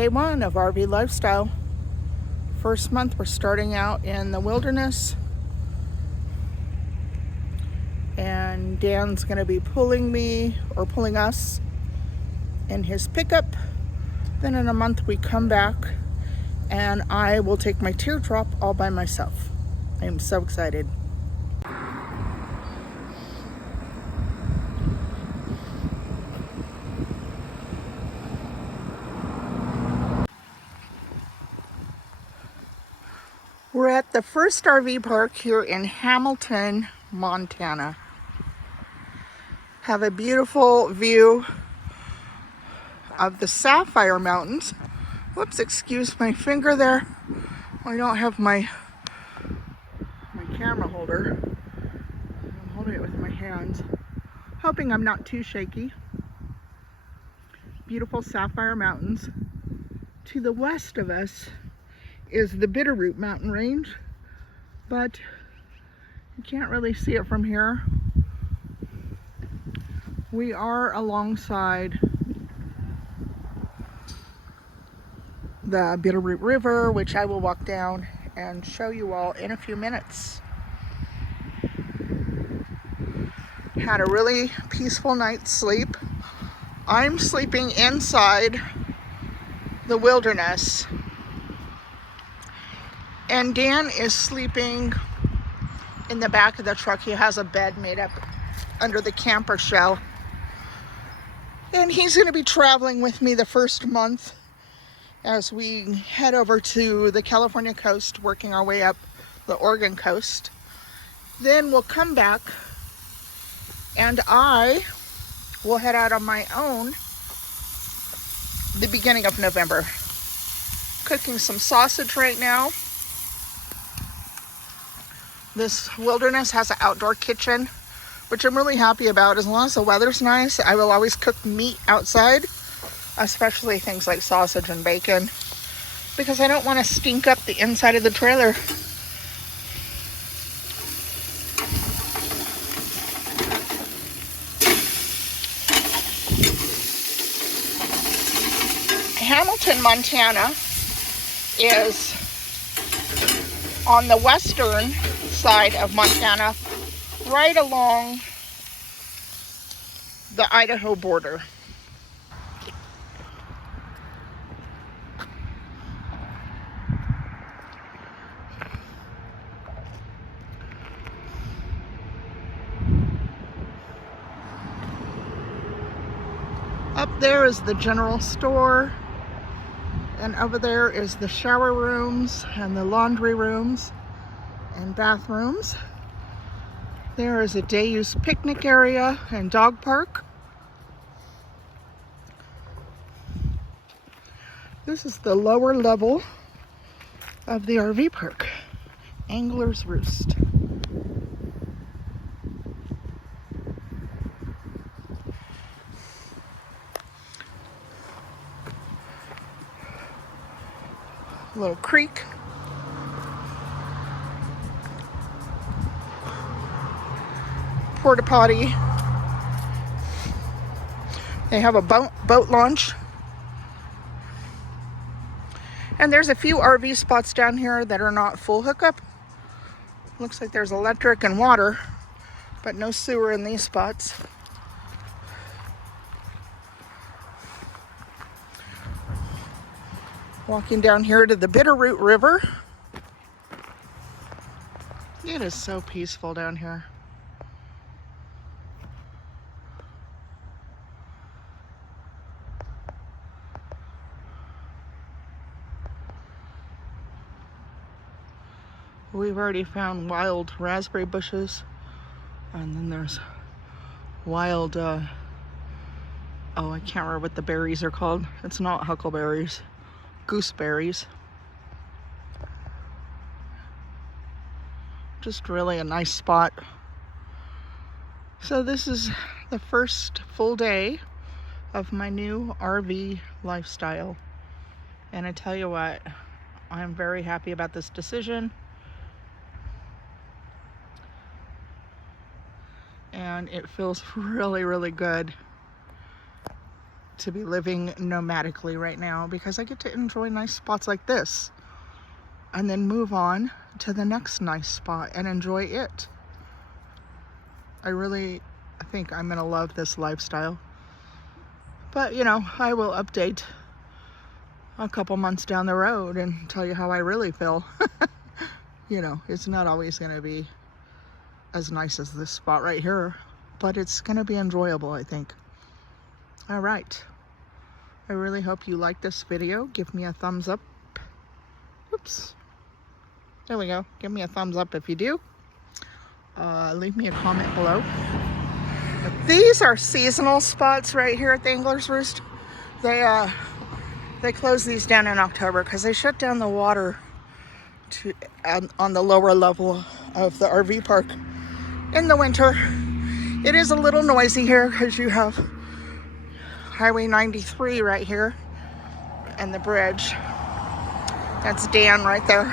day one of RV lifestyle. First month, we're starting out in the wilderness, and Dan's gonna be pulling us in his pickup. Then in a month we come back and I will take my teardrop all by myself. I am so excited. We're at the first RV park here in Hamilton, Montana. Have a beautiful view of the Sapphire Mountains. Whoops, excuse my finger there. I don't have my camera holder. I'm holding it with my hands, hoping I'm not too shaky. Beautiful Sapphire Mountains. To the west of us is the Bitterroot mountain range, but you can't really see it from here. We are alongside the Bitterroot River, which I will walk down and show you all in a few minutes. Had a really peaceful night's sleep. I'm sleeping inside the wilderness, and Dan is sleeping in the back of the truck. He has a bed made up under the camper shell, and he's going to be traveling with me the first month as we head over to the California coast, working our way up the Oregon coast. Then we'll come back and I will head out on my own the beginning of November. Cooking some sausage right now. This wilderness has an outdoor kitchen, which I'm really happy about. As long as the weather's nice, I will always cook meat outside, especially things like sausage and bacon, because I don't want to stink up the inside of the trailer. Hamilton, Montana is on the western side of Montana, right along the Idaho border. Up there is the general store, and over there is the shower rooms and the laundry rooms and bathrooms. There is a day-use picnic area and dog park. This is the lower level of the RV park, Angler's Roost. Little creek. Porta potty. They have a boat launch. And there's a few RV spots down here that are not full hookup. Looks like there's electric and water, but no sewer in these spots. Walking down here to the Bitterroot River. It is so peaceful down here. We've already found wild raspberry bushes, and then there's wild, I can't remember what the berries are called. It's not huckleberries, gooseberries. Just really a nice spot. So this is the first full day of my new RV lifestyle. And I tell you what, I'm very happy about this decision. And it feels really, really good to be living nomadically right now because I get to enjoy nice spots like this and then move on to the next nice spot and enjoy it. I think I'm gonna love this lifestyle. But you know, I will update a couple months down the road and tell you how I really feel. You know, it's not always gonna be as nice as this spot right here, but it's gonna be enjoyable, I think. All right. I really hope you like this video. Give me a thumbs up. Oops. There we go. Give me a thumbs up if you do. Leave me a comment below. These are seasonal spots right here at the Angler's Roost. They close these down in October because they shut down the water on the lower level of the RV park in the winter. It is a little noisy here because you have Highway 93 right here and the bridge. That's Dan right there.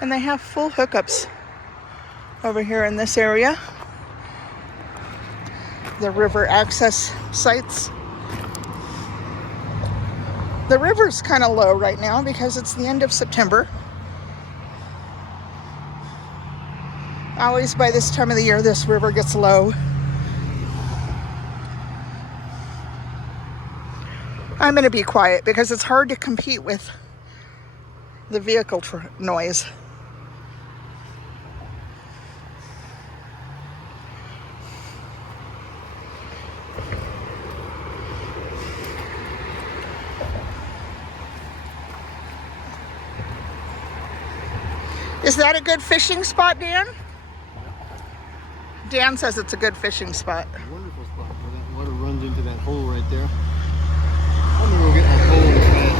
And they have full hookups over here in this area. The river access sites. The river's kind of low right now because it's the end of September. Always by this time of the year, this river gets low. I'm going to be quiet because it's hard to compete with the vehicle noise. Is that a good fishing spot, Dan? Dan says it's a good fishing spot. A wonderful spot where that water runs into that hole right there. I'm gonna go get my pole and try it.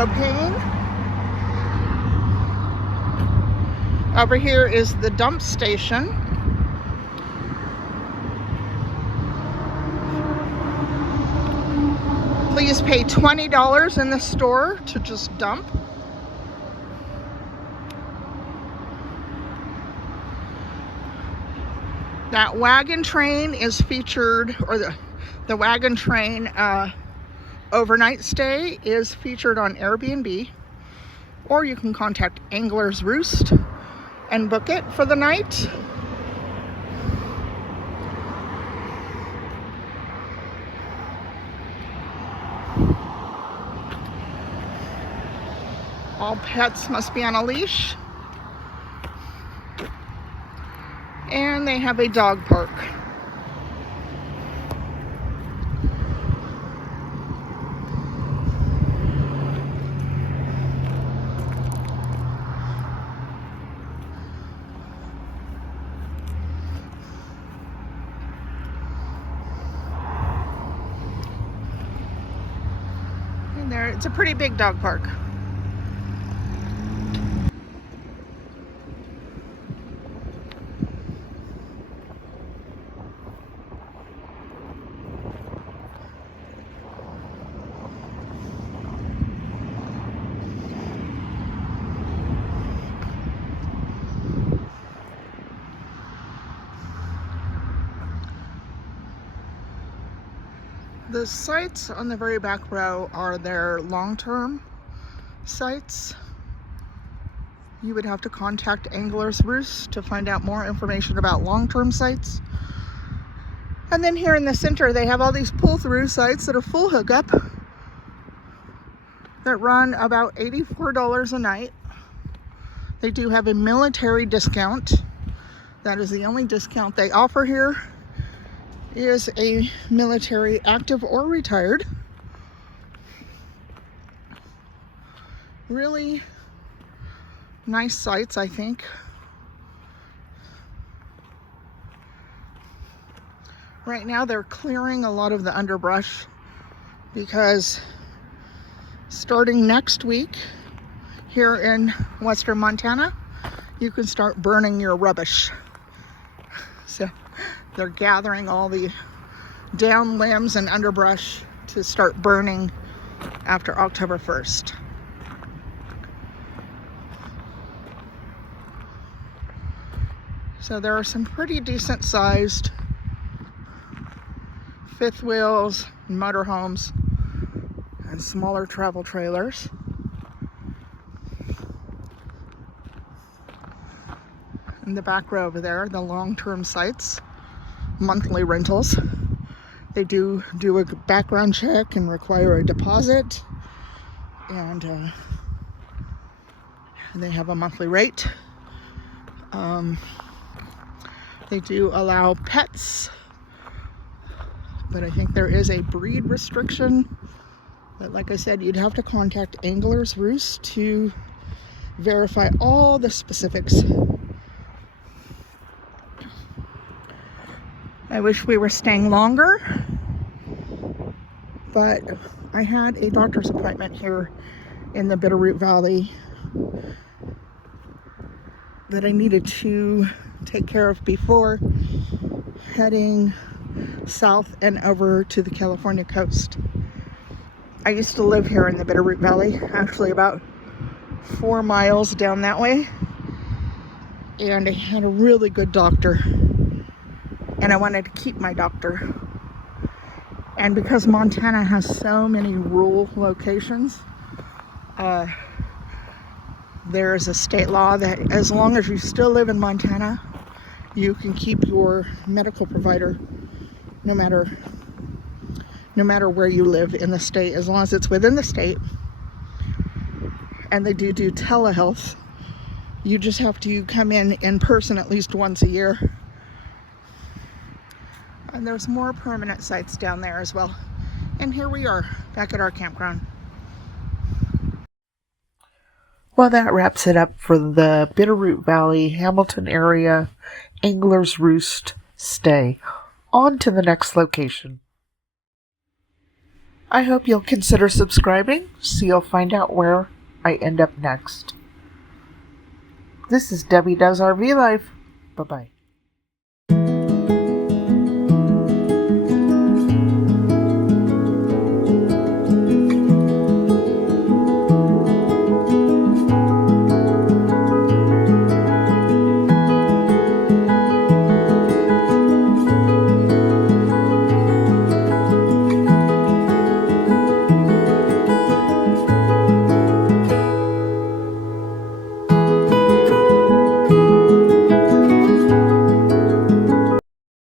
propane. Over here is the dump station. Please pay $20 in the store to just dump. That wagon train is featured, or the wagon train overnight stay is featured on Airbnb, or you can contact Angler's Roost and book it for the night. All pets must be on a leash. And they have a dog park. And there, it's a pretty big dog park. The sites on the very back row are their long-term sites. You would have to contact Angler's Roost to find out more information about long-term sites. And then here in the center, they have all these pull-through sites that are full hookup that run about $84 a night. They do have a military discount. That is the only discount they offer here, is a military, active or retired. Really nice sites, I think. Right now they're clearing a lot of the underbrush because starting next week here in western Montana, you can start burning your rubbish. So they're gathering all the down limbs and underbrush to start burning after October 1st. So there are some pretty decent sized fifth wheels, motorhomes, and smaller travel trailers. In the back row over there, the long-term sites, monthly rentals. They do a background check and require a deposit, and they have a monthly rate. They do allow pets, but I think there is a breed restriction. But like I said, you'd have to contact Angler's Roost to verify all the specifics. I wish we were staying longer, but I had a doctor's appointment here in the Bitterroot Valley that I needed to take care of before heading south and over to the California coast. I used to live here in the Bitterroot Valley, actually about 4 miles down that way, and I had a really good doctor. And I wanted to keep my doctor. And because Montana has so many rural locations, there is a state law that as long as you still live in Montana, you can keep your medical provider no matter where you live in the state, as long as it's within the state. And they do telehealth. You just have to come in person at least once a year. And there's more permanent sites down there as well. And here we are, back at our campground. Well, that wraps it up for the Bitterroot Valley, Hamilton area, Angler's Roost stay. On to the next location. I hope you'll consider subscribing so you'll find out where I end up next. This is Debbie.Does.RVlife. Bye-bye.